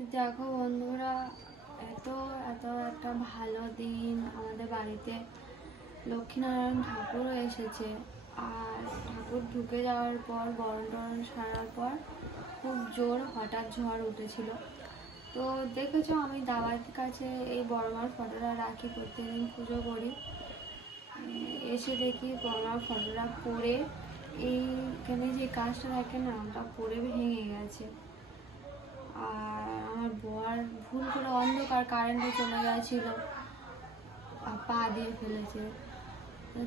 দেখো বন্ধুরা, এত এত একটা ভালো দিন আমাদের বাড়িতে লক্ষ্মীনারায়ণ ঠাকুরও এসেছে। আর ঠাকুর ঢুকে যাওয়ার পর গরম টরম সারার পর খুব জোর হঠাৎ ঝড় উঠেছিল। তো দেখেছো আমি দাবার কাছে এই বড়মার ফটোটা রাখি, প্রত্যেকদিন পুজো করি। এসে দেখি বড়মার ফটোটা পড়ে এইখানে যে কাজটা থাকে না, ওটা পড়ে ভেঙে গেছে। আর আমার বর ভুল করে অন্ধকার কারেন্টে চলে গেছিল, পা দিয়ে ফেলেছে।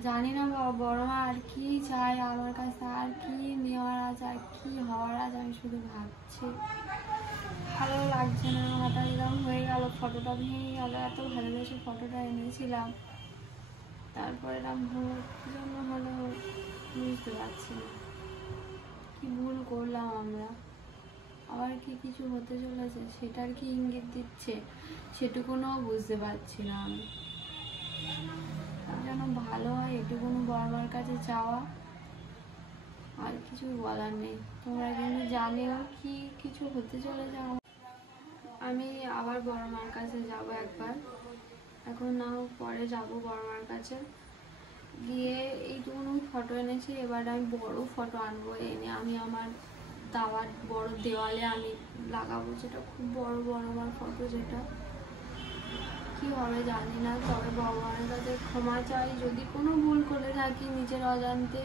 জানি না বড়মা আর কি চাই আমার কাছে, আর কি নেওয়ার আছে, আর কি হওয়ার আছে, আমি শুধু ভাবছি। ভালো লাগছে না, হঠাৎ এরকম হয়ে গেল, ফটোটা ভেঙে গেল। এত ভালোবেসে ফটোটা এনেছিলাম, তারপরে এরকম জন্য হলো বুঝতে পারছি না কি ভুল করলাম আমরা। আবার কি কিছু হতে চলেছে, সেটার কি ইঙ্গিত দিচ্ছে সেটুকুনও বুঝতে পারছি না আমি। যেন ভালো হয় এটুকুনো বড়মার কাছে চাওয়া, আর কিছু বলার নেই। তোমরা কিন্তু জানিও কি কিছু হতে চলেছে। আমি আবার বড়মার কাছে যাব একবার, এখন না হোক পরে যাব বড়মার কাছে গিয়ে। এইটুকুনো ফটো এনেছি, এবার আমি বড় ফটো আনবো, এনে আমি আমার দাওয়ার বড় দেওয়ালে আমি লাগাবো, যেটা খুব বড় বড়মার ফটো। যেটা কি হবে জানি না, তবে ভগবানের কাছে ক্ষমা চাই যদি কোনো ভুল করে থাকি নিজের অজান্তে,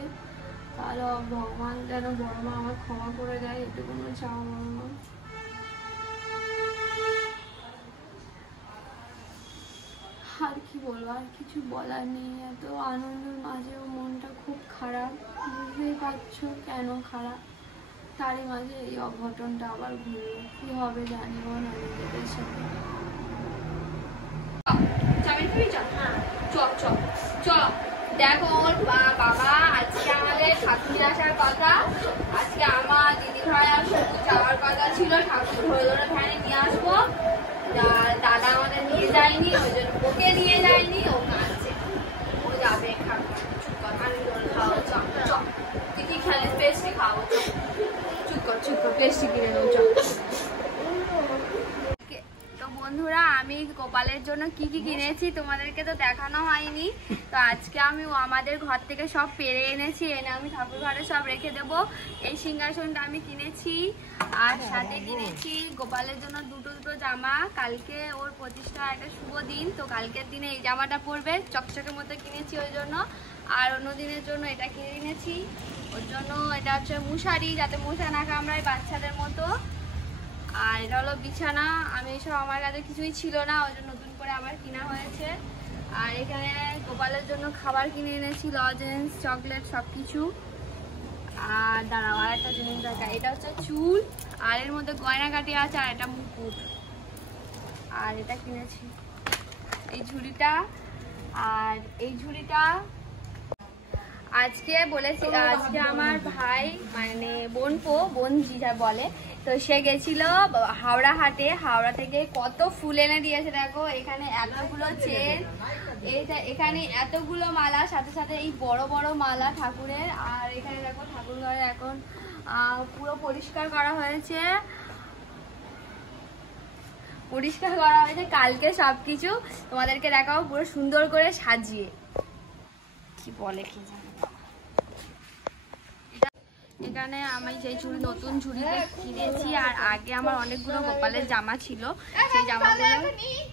তাহলে ভগবান যেন বড়মা আমার ক্ষমা করে দেয়, এটুকুনো চাও বড়মা। আর কি বলবো, আর কিছু বলার নেই। এত আনন্দের মাঝেও মনটা খুব খারাপ, বুঝতেই পারছো কেন খারাপ। তারই মাঝে এই অঘটনটা আবার ঘুরলো, কি হবে জানিও না নিজেদের সাথে। দেখো ওর বাবা আজকে আমাদের ঠাকুর আসার কথা, আজকে আমার দিদি ভাই আর সবুজ যাওয়ার কথা ছিল, ঠাকুর ধরে ধরে ভ্যানে নিয়ে আসবো। দাদা আমাদের নিয়ে যায়নি, ওই জন্য ওকে নিয়ে যায়নি, ও কাঁদছে। ও যাবে খাওয়া, তুই কি খেলিস? পেস্ট্রি খাবো, চুপ কর পেস্ট্রি কিনে নেবো। বন্ধুরা, আমি গোপালের জন্য কি কি কিনেছি তোমাদেরকে তো দেখানো হয়নি। তো আজকে আমি আমাদের ঘর থেকে সব পেরে এনেছি, এনে আমি ঠাকুর ঘরে সব রেখে দেবো। এই সিংহাসনটা আমি কিনেছি, আর সাথে কিনেছি গোপালের জন্য দুটো জামা। কালকে ওর প্রতিষ্ঠা, একটা শুভ দিন, তো কালকের দিনে এই জামাটা পরবে, চকচকের মতো কিনেছি ওই জন্য। আর অন্য দিনের জন্য এটা কিনে এনেছি, ওর জন্য এটা হচ্ছে মশারি, যাতে মশা না কামড়ায় বাচ্চাদের মতো। আর এটা হলো বিছানা। আমি এসব আমার কাছে কিছুই ছিল না, ওই জন্য নতুন করে আবার কিনা হয়েছে। আর এখানে গোপালের জন্য খাবার কিনে এনেছি, লজেন্স, চকলেট, সব কিছু। আর দাঁড়াও, আর একটা জিনিস দেখা, এটা হচ্ছে চুল, আর এর মধ্যে গয়নাকাটি আছে, আর এটা মুকুট। আর এটা কিনেছি এই ঝুড়িটা, আর এই ঝুড়িটা আজকে বলেছি, আজকে আমার ভাই মানে বোন যা বলে, তো সে গেছিল হাওড়া হাটে, হাওড়া থেকে কত ফুল এনে দিয়েছে। দেখো এখানে এতগুলো চেন, এখানে এতগুলো মালা, সাথে সাথে এই বড় বড় মালা ঠাকুরের। আর এখানে দেখো ঠাকুর ঘরে এখন পুরো পরিষ্কার করা হয়েছে, কালকে সবকিছু তোমাদেরকে দেখাবো পুরো সুন্দর করে সাজিয়ে। কি বলে কি জানি, এখানে আমি সেই নতুন ঝুড়িতে কিনেছি। আর আগে আমার অনেকগুলো গোপালের জামা ছিল, সেই জামাগুলো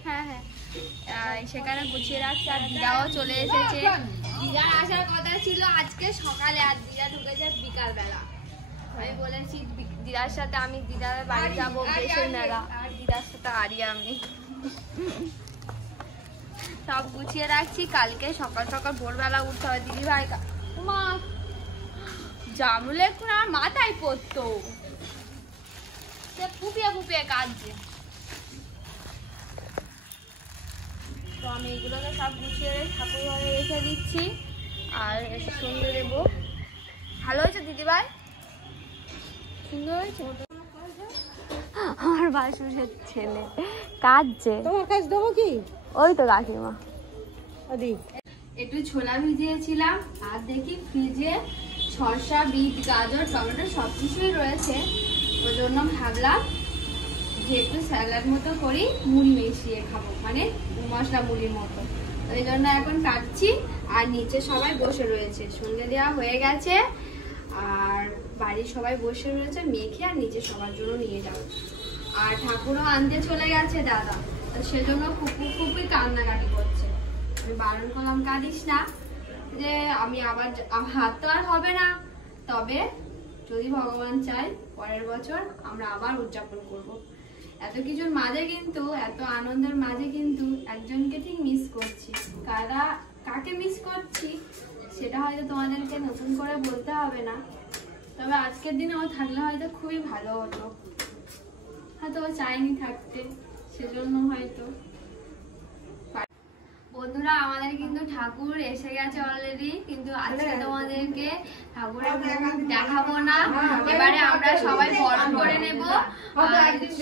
হ্যাঁ সেখানে গুছিয়ে রাখছি। আর দিদাও চলে এসেছে, দিদার আসার কথা ছিল আজকে সকালে, আর দিদা ঢুকেছে বিকাল বেলা। আমি বলেছি দিদার সাথে আমি দিদার বাড়ি যাবো বেশের মেলা, আর দিদার সাথে আমি সব গুছিয়ে রাখছি। কালকে সকাল সকাল ভোরবেলা উঠতে হবে। দিদি ভাই মা জামুলে এখন আমার মাথায় পড়তো, ফুপিয়ে কাঁদছে। তো আমি এগুলোকে সব গুছিয়ে ঠাকুর ঘরে রেখে দিচ্ছি, আর এসে সন্ধ্যে দেবো। ভালো হয়েছে দিদিভাই, সুন্দর হয়েছে। আমার বাসুরের ছেলে কাঁদছে, তোমার কাছে দেবো কি? ওই তো কাকিমা। একটু ছোলা ভিজিয়েছিলাম, আর দেখি ফ্রিজে শসা, বিট, গাজর, টমেটো সবকিছুই রয়েছে, ওই জন্য ভাবলাম যে একটু স্যালাড মতো করি, মুড়ি মিশিয়ে খাবো, মানে মশলা মুড়ির মতো। ওই জন্য এখন কাটছি। আর নিচে সবাই বসে রয়েছে, সন্ধ্যে দেওয়া হয়ে গেছে আর বাড়ির সবাই বসে রয়েছে মেখে, আর নিচে সবার জন্য নিয়ে যাবো। আর ঠাকুরও আনতে চলে গেছে দাদা, তো সেজন্য খুবই কান্নাকাটি করছে। আমি বারণ করলাম কাঁদিস না, যে আমি আবার হাত তো আর হবে না, তবে যদি ভগবান চায় পরের বছর আমরা আবার উদযাপন করব। এত কিছুর মাঝে কিন্তু, এত আনন্দের মাঝে কিন্তু একজনকে ঠিক মিস করছি। কাকে মিস করছি সেটা হয়তো তোমাদেরকে নতুন করে বলতে হবে না, তবে আজকের দিনে ও থাকলে হয়তো খুবই ভালো হতো। হয়তো ও চায়নি থাকতে, সেজন্য হয়তো। বন্ধুরা, আমাদের কিন্তু ঠাকুর এসে গেছে অলরেডি, কিন্তু আজকে তোমাদেরকে ঠাকুরের মুখ দেখাবো না। এবারে আমরা সবাই বরণ করে নেব।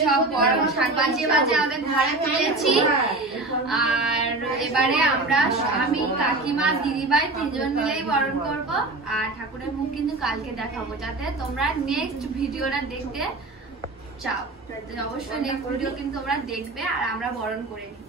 সব বরণ শাক বাজিয়ে আমাদের ঘরে তুলেছি। আর এবারে আমি, কাকিমা, দিদিভাই তিনজন মিলেই বরণ করব। আর ঠাকুরের মুখ কিন্তু কালকে দেখাবো, যাতে তোমরা নেক্সট ভিডিওটা দেখতে চাও। অবশ্যই নেক্সট ভিডিও কিন্তু তোমরা দেখবে আর আমরা বরণ করে নিই।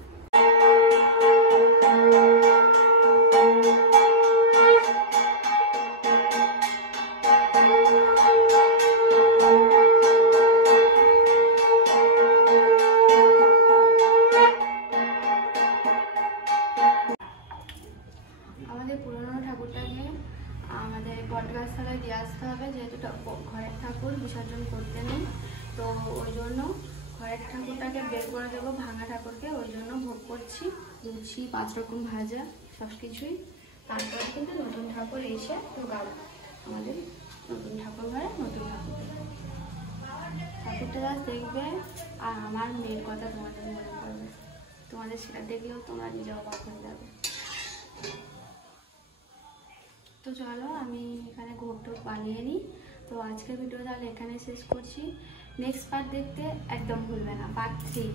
আমাদের পুরনো ঠাকুরটাকে আমাদের বটগাছতলায় দিয়ে আসতে হবে, যেহেতু ঘরের ঠাকুর বিসর্জন করতে নেই। তো ওই জন্য ঘরের ঠাকুরটাকে বের করে দেবো, ভাঙা ঠাকুরকে। ওই জন্য ভোগ করছি, লুচি, 5 রকম ভাজা, সব কিছুই। তারপরে কিন্তু নতুন ঠাকুর এসে ঢোকাবো আমাদের নতুন ঠাকুর ঘরে। নতুন ঠাকুরটা জাস্ট দেখবে আর আমার মেয়ের কথা তোমাদের মনে পড়বে। তোমাদের সেটা দেখলেও তোমরা নিজেও অবাক হয়ে যাবে। তো চলো আমি এখানে ঘোর টোপ বানিয়ে নিই। তো আজকের ভিডিও তাহলে এখানে শেষ করছি। নেক্সট পার্ট দেখতে একদম ভুলবে না, পার্ট 3।